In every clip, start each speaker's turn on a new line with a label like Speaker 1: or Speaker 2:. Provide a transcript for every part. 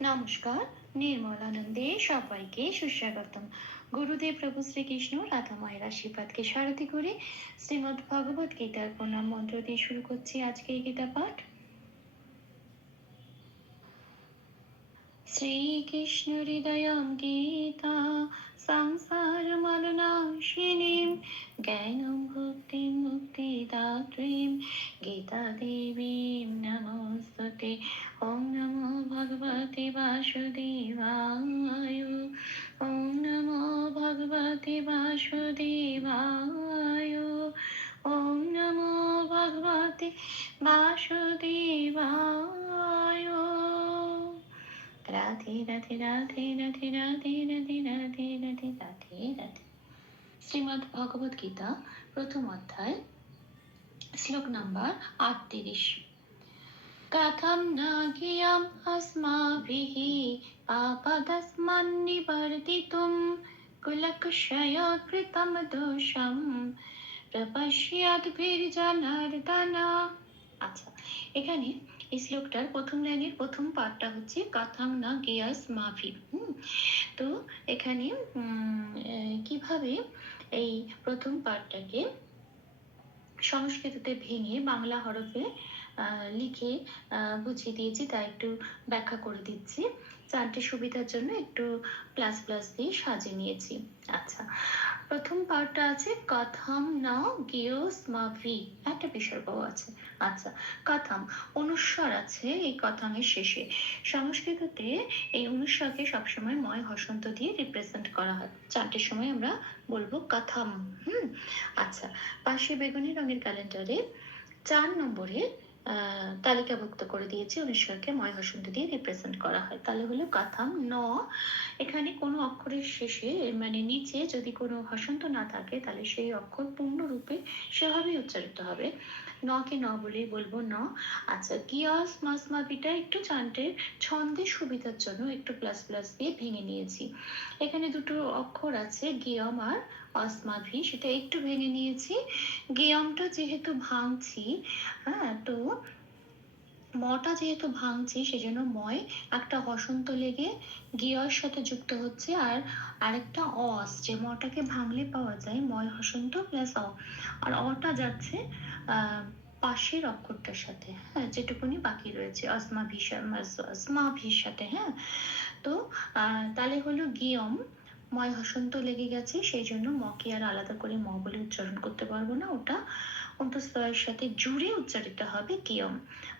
Speaker 1: নমস্কার, নির্মল আনন্দে সবাইকে সুস্বাগতম। গুরুদেব প্রভু শ্রীকৃষ্ণ, রাধা মায়ের আশীর্বাদকে সারথি করে শ্রীমদ্ ভগবত গীতার প্রণাম মন্ত্র দিয়ে শুরু করছি আজকে এই গীতা পাঠ। শ্রীকৃষ্ণ হৃদয়ম গীতা, সংসার মলনাশিনীম জ্ঞানম ভক্তি মুক্তিদাত্রীম, গীতা দেবীম বাসুদেবায় রাধে রাধে রাধে রাধে রাধে রাধে রাধে রাধে রাধে রাধে শ্রীমদ্ ভগবত গীতা প্রথম অধ্যায় শ্লোক নাম্বার আটত্রিশ कथं न गियम् अस्माभिः पापदस्मन्निवर्तितुं আচ্ছা এখানে এই শ্লোকটার প্রথম লাইনের প্রথম পাঠটা হচ্ছে, কাথাং না গিয়াস মাফি। হুম? তো এখানে কীভাবে এই প্রথম পাঠটাকে সংস্কৃততে ভেঙে বাংলা হরফে লিখে বুঝিয়ে দিয়েছি, তা একটু ব্যাখ্যা করে দিচ্ছি। চারটে সুবিধার জন্য একটু প্লাস প্লাস দিয়ে সাজিয়ে নিয়েছি। আচ্ছা প্রথম পার্টটা আছে, কথাম না গিয়োস্মাভি একটা বিসর্গ আছে। আচ্ছা কথাম, অনুস্বর আছে এই কথামের শেষে। সংস্কৃততে এই অনুস্বরকে সবসময় ময় হসন্ত দিয়ে রিপ্রেজেন্ট করা হয়। চারটের সময় আমরা বলব কথাম, হুম? আচ্ছা পাশে বেগুনি রঙের ক্যালেন্ডারে চার নম্বরে তালিকাভুক্ত করে দিয়েছি। অনুস্বরকে ময় হসন্ত দিয়ে রিপ্রেজেন্ট করা হয়। তাহলে হলো কাথাম ন। এখানে কোনো অক্ষরের শেষে মানে নিচে যদি কোনো হসন্ত না থাকে, তাহলে সেই অক্ষর পূর্ণরূপে সেভাবেই উচ্চারিত হবে। নকে ন বলেই বলব ন। আচ্ছা কিয়স মাসমাপিটা একটু চান্টের ছন্দের সুবিধার জন্য একটু প্লাস প্লাস দিয়ে ভেঙে নিয়েছি। এখানে দুটো অক্ষর আছে, গিয়ম আর অসমাভি সেটা একটু ভেঙে নিয়েছি। গিয়মটা যেহেতু ভাঙছি হ্যাঁ তো মটা যেহেতু ভাঙছি, সেজন্য ময়, একটা হসন্ত লেগে গিয়র সাথে যুক্ত হচ্ছে, আর আরেকটা অ আসছে মটাকে ভাঙলে পাওয়া যায় ময়, হসন্ত প্লাস অ। আর অটা যাচ্ছে পাশের অক্ষরটার সাথে হ্যাঁ যেটুকুনি বাকি রয়েছে অসমা ভিসা ভির সাথে হ্যাঁ। তো তাহলে হলো গিয়ম, ময়, হসন্ত লেগে গেছে সেই জন্য মকে আর আলাদা করে ম বলে উচ্চারণ করতে পারব না ওটা। অন্তস্তয়ের সাথে জুড়ে উচ্চারিত হবে কিয়ম।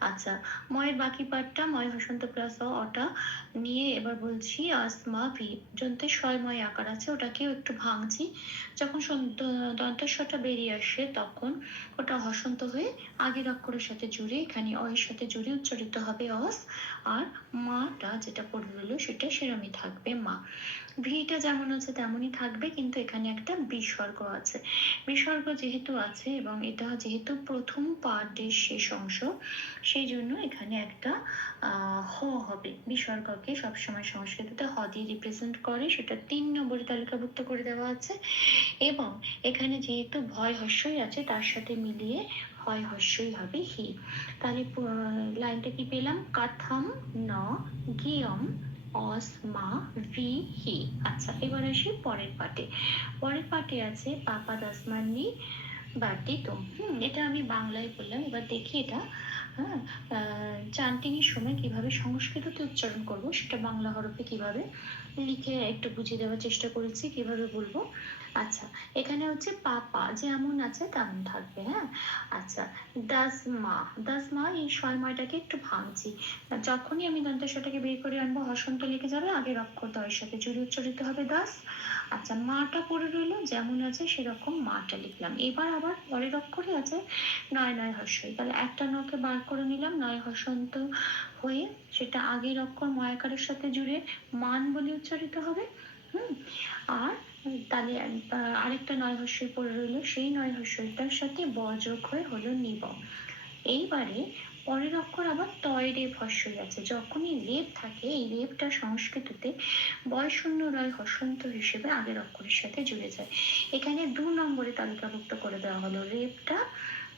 Speaker 1: আচ্ছা ময়ের বাকি পার্টটা ময় হসন্ত প্লাস অটা নিয়ে এবার বলছি, আসমা, ভি যন্ত্রের স্বয়ময় আকার আছে ওটাকেও একটু ভাঙছি। যখন দন্তেশ্বরটা বেরিয়ে আসে, তখন ওটা হসন্ত হয়ে আগের অক্ষরের সাথে জুড়ে, এখানে অ এর সাথে জুড়ে উচ্চারিত হবে অস। আর মাটা যেটা পড়ে রইল সেটা সেরমই থাকবে মা। ভিটা যেমন আছে তেমনই থাকবে, কিন্তু এখানে একটা বিসর্গ আছে। বিসর্গ যেহেতু আছে এবং এটা যেহেতু প্রথম পার্টের শেষ অংশ সেই জন্য এখানে একটা হ হবে। বিসর্গকে সবসময় সংস্কৃততে হ দিয়ে রিপ্রেজেন্ট করে, সেটা তিন নম্বরে তালিকাভুক্ত করে দেওয়া আছে। এবং এখানে যেহেতু ভয় হস্যই আছে, তার সাথে মিলিয়ে হয় হস্যই হবে হি। তাহলে লাইনটা কি পেলাম? কাথাম, ন, গিয়ম, অস, মা, ভি, হি। আচ্ছা এবার আসি পরের পাটে পরের পাটে আছে পাপা দাসমানি বাড়তি তো। হুম এটা আমি বাংলায় বললাম এবার দেখি এটা। হ্যাঁ চান্টিং এর সময় কীভাবে সংস্কৃততে উচ্চারণ করব সেটা বাংলা হরফে কীভাবে লিখে একটু বুঝিয়ে দেওয়ার চেষ্টা করেছি, কীভাবে বলব? আচ্ছা এখানে হচ্ছে পাপা যেমন আছে তেমন থাকবে হ্যাঁ? আচ্ছা দাসমা দাসমা এই সময়টাকে একটু ভাঙছি। যখনই আমি দন্তস্বটাকে বের করে আনব, হসন্ত লিখে যাবে আগের অক্ষর দয়ের সাথে জুড়ে উচ্চারিত হবে দাস। আচ্ছা মাটা পড়ে রইল, যেমন আছে সেরকম মাটা লিখলাম। এবার আবার পরের অক্ষরে আছে নয় নয় হর্ষই তাহলে একটা নকে বার করে নিলাম, নয় হসন্ত হয়ে সেটা আগের অক্ষর ময়াকারের সাথে জুড়ে মান বলে উচ্চারিত হবে, হুম? আর তাহলে আরেকটা নয় হর্ষই পড়ে রইল, সেই নয় হর্ষইটার সাথে ব যোগ হয়ে হলো নিব। এইবারে পরের অক্ষর আবার তয় রেপ হর্ষই আছে, যখনই রেপ থাকে, এই রেপটা সংস্কৃততে বয় শূন্য রয় হসন্ত হিসেবে আগের অক্ষরের সাথে জুড়ে যায়। এখানে দু নম্বরে তালিকাভুক্ত করে দেওয়া হলো রেপটা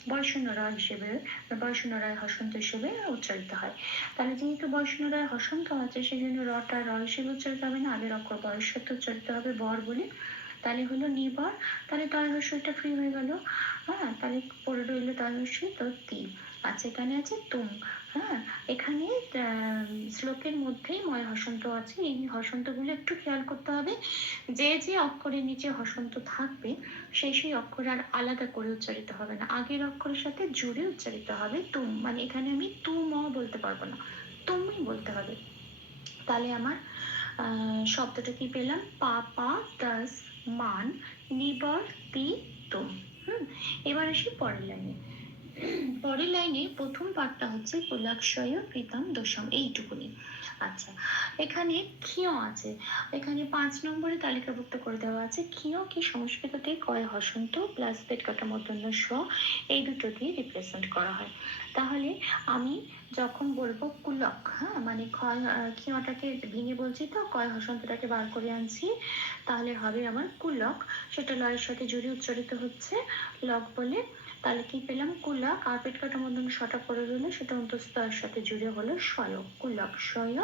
Speaker 1: বয়শূন্য র হিসেবে বয়শূন্য রায় হসন্ত হিসেবে উচ্চারিত হয়। তাহলে যেহেতু বয়শূন্য রায় হসন্ত আছে সেই জন্য রটা, র হিসেবে উচ্চারিত হবে না আগের অক্ষর বয়স সাথে উচ্চারিত হবে বর বলে। তাহলে হলো নিবর তাহলে তয় হস্যটা ফ্রি হয়ে গেল। হ্যাঁ তাহলে পড়ে রইল তয় হস্য তো তি আচ্ছা এখানে আছে তুম। হ্যাঁ এখানে শ্লোকের মধ্যেই ময় হসন্ত আছে। এই হসন্তগুলো একটু খেয়াল করতে হবে। যে যে অক্ষরের নিচে হসন্ত থাকবে, সেই সেই অক্ষর আর আলাদা করে উচ্চারিত হবে না। আগের অক্ষরের সাথে জুড়ে উচ্চারিত হবে তুম। মানে এখানে আমি তুম বলতে পারব না, তুমই বলতে হবে। তাহলে আমার শব্দটা কি পেলাম? পা পা দাস মান নিবর তি তুম হুম, এবার আসি পরের লাইনে। পরের লাইনে প্রথম পার্টটা হচ্ছে কুলাক্ষয় প্রীতম দোষম, এইটুকুনি। আচ্ছা এখানে ক্ষিয় আছে। এখানে পাঁচ নম্বরে তালিকাভুক্ত করে দেওয়া আছে, ক্ষিয় কি সংস্কৃততে কয় হসন্ত প্লাস পেট কাটা মধ্যন্য স্ব এই দুটো দিয়ে রিপ্রেজেন্ট করা হয়। তাহলে আমি যখন বলব কুলক হ্যাঁ মানে ক্ষয় ক্ষিয়টাকে ভেঙে বলছি তো, কয় হসন্তটাকে বার করে আনছি, তাহলে হবে আমার কুলক। সেটা লয়ের সাথে জুড়ে উচ্চারিত হচ্ছে, লক বলে তাহলে কি পেলাম কুলক। আর পেট কাটা মধ্যম শটা করে রইল সেটা অন্তস্তয়ের সাথে জুড়ে হলো স্বয় কুলক স্বয়।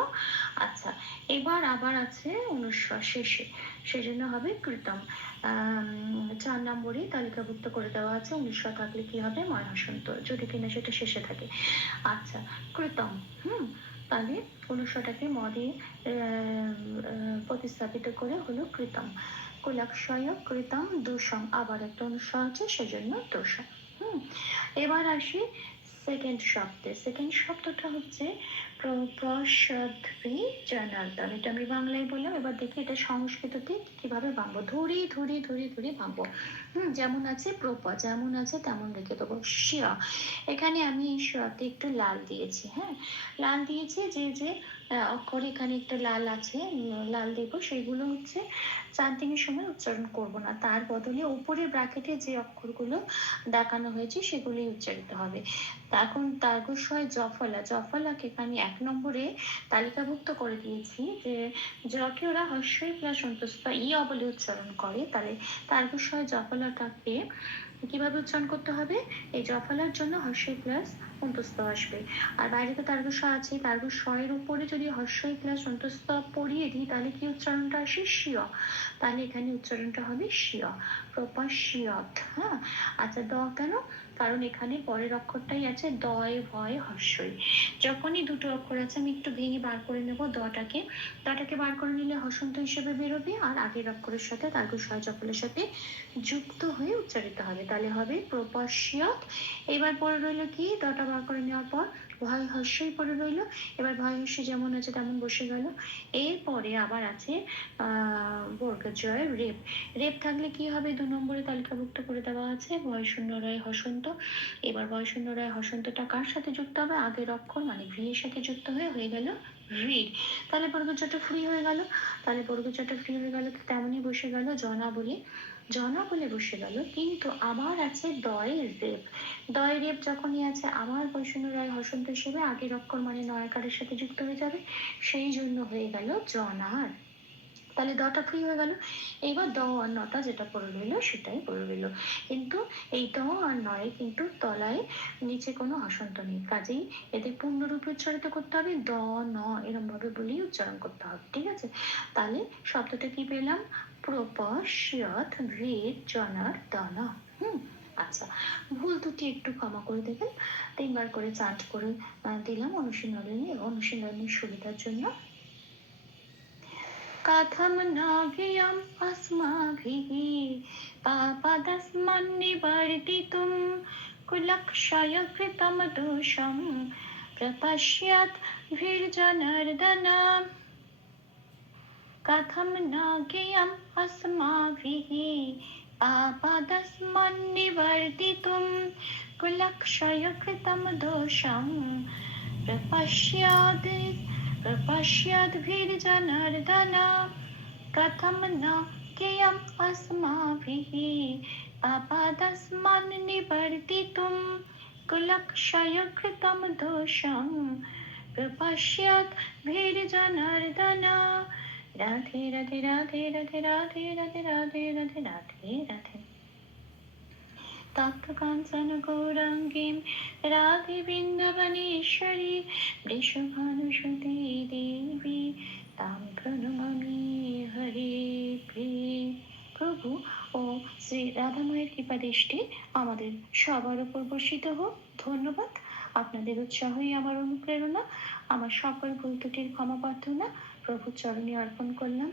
Speaker 1: আচ্ছা এবার আবার আছে অনুস্বর শেষে সেজন্য হবে কৃতম। চার নম্বরে তালিকাভুক্ত করে দেওয়া আছে অনুস্বর থাকলে কি হবে? ময় যদি কিনা সেটা শেষে থাকে। আচ্ছা কৃতম হুম তাহলে অনুস্বরটাকে ম দিয়ে আহ, আহ, প্রতিস্থাপিত করে হলো কৃতম। কুলাক্ষয় কৃতম দোষম আবার একটা অনুস্বর আছে সেজন্য হুম এবার আসি সেকেন্ড শব্দে। সেকেন্ড শব্দটা হচ্ছে প্রপসদ্ভি জনার্দন এটা আমি বাংলায় বললাম, এবার দেখি এটা সংস্কৃততে কীভাবে ভাঙবো ধরে ধরে ধরে ধরে ভাঙবো হুম, যেমন আছে প্রপ, যেমন আছে তেমন রেখে দেবো। শিয়া। এখানে আমি শিয়াতে একটু লাল দিয়েছি হ্যাঁ? লাল দিয়েছি যে যে অক্ষর এখানে একটু লাল আছে লাল দেব সেগুলো হচ্ছে চান্টিংয়ের সময় উচ্চারণ করব না। তার বদলে উপরের ব্র্যাকেটে যে অক্ষরগুলো দেখানো হয়েছে, সেগুলোই উচ্চারিত হবে। এখন তার্গস্বয় জফলা, জফলাকে আমি এক নম্বরে তালিকাভুক্ত করে দিয়েছি যে যকে ওরা হস্যই প্লাস সন্তুষ্ট ই অবলে উচ্চারণ করে, তাহলে তার বিষয়ে জফলাটাকে কীভাবে উচ্চারণ করতে হবে? এই জফলার জন্য হস্যই প্লাস অন্তস্থ আসবে। আর বাইরে তো তার্গস্ব আছে তার্গস্বয়ের উপরে যদি হস্যই প্লাস অন্তস্থ পড়িয়ে দিই, তাহলে কি উচ্চারণটা আসে? শিয় তাহলে এখানে উচ্চারণটা হবে শিয় প্রপাশিয়ত হ্যাঁ? আচ্ছা দ কেন? কারণ এখানে পরের অক্ষরটাই আছে দয়, ভয়, হর্ষই। যখনই দুটো অক্ষর আছে, আমি একটু ভেঙে বার করে নেব দটাকে। দটাকে বার করে নিলে হসন্ত হিসেবে বেরোবে, আর আগের অক্ষরের সাথে তার্গ সয় জফলের সাথে যুক্ত হয়ে উচ্চারিত হবে। তাহলে হবে প্রপাশিয়ত এবার পরে রইল কি? দটা বার করে নেওয়ার পর ভয় হর্ষই পড়ে রইল। এবার ভয় হর্ষ যেমন আছে তেমন বসে গেল এরপরে আবার আছে, আহ, বর্গজয় রেপ। রেপ থাকলে কি হবে? দু নম্বরে তালিকাভুক্ত করে দেওয়া আছে ভয় শূন্য রায়, হসন্ত। এবার ভয় শূন্য রায়, হসন্তটা কার সাথে যুক্ত হবে? আগের অক্ষর মানে ভি এর সাথে যুক্ত হয়ে হয়ে গেল রিড। তাহলে বর্গচটা ফ্রি হয়ে গেল। তাহলে বর্গচটা ফ্রি হয়ে গেল তেমনই বসে গেল জনা বলে। জনা বলে বসে গেল, কিন্তু আবার আছে দয় রেপ দয় রেপ যখনই আছে, আবার বৈষ্ণব রায় হসন্ত হিসেবে আগের অক্ষর মানে নয়কারের সাথে যুক্ত হয়ে যাবে। সেই জন্য হয়ে গেল জনার তাহলে দটা ফ্রি হয়ে গেল। এবার দ আর নটা যেটা পড়ে রইল সেটাই পড়ে রইল কিন্তু এই দ আর নয় কিন্তু তলায় নিচে কোনো হসন্ত নেই। কাজেই এদের পূর্ণরূপে উচ্চারিত করতে হবে। দ, ন এরম ভাবে বলেই উচ্চারণ করতে হবে, ঠিক আছে? তাহলে শব্দটা কি পেলাম? প্রপ প্রপশিয়ত ভেদ জনার দন। হুম আচ্ছা। ভুল দুটি একটু ক্ষমা করে দেবেন। তিনবার করে চার্ট করে দিলাম অনুশীলনী, অনুশীলনীর সুবিধার জন্য। कथं न गियम् अस्माभिः पापदस्मन्निवर्तितुं कुलक्षयकृतं दोषं प्रपश्यत् भिर्जनर्दन कथं न गियम् अस्माभिः पापदस्मन्निवर्तितुं कुलक्षयकृतं दोषं प्रपश्यात् प्रपश्यद्भिर्जनार्दन कथं न कियम् अस्माभिः पापादस्मान् निवर्तितुं कुलक्षयकृतं दोषं प्रपश्यद्भिर्जनार्दन राधे राधे राधे राधे राधे राधे राधे राधे राधे राधे তপ্তকাঞ্চন গৌরাঙ্গীম রাধে বৃন্দাবনেশ্বরী বৃষভানুসুতি দেবী তাম প্রণমামি হরে প্রিয় প্রভু ও শ্রী রাধাময়ের কৃপা দৃষ্টি আমাদের সবার উপর বর্ষিত হোক। ধন্যবাদ। আপনাদের উৎসাহই আমার অনুপ্রেরণা। আমার সকল ভুল ত্রুটির ক্ষমা প্রার্থনা প্রভু চরণে অর্পণ করলাম।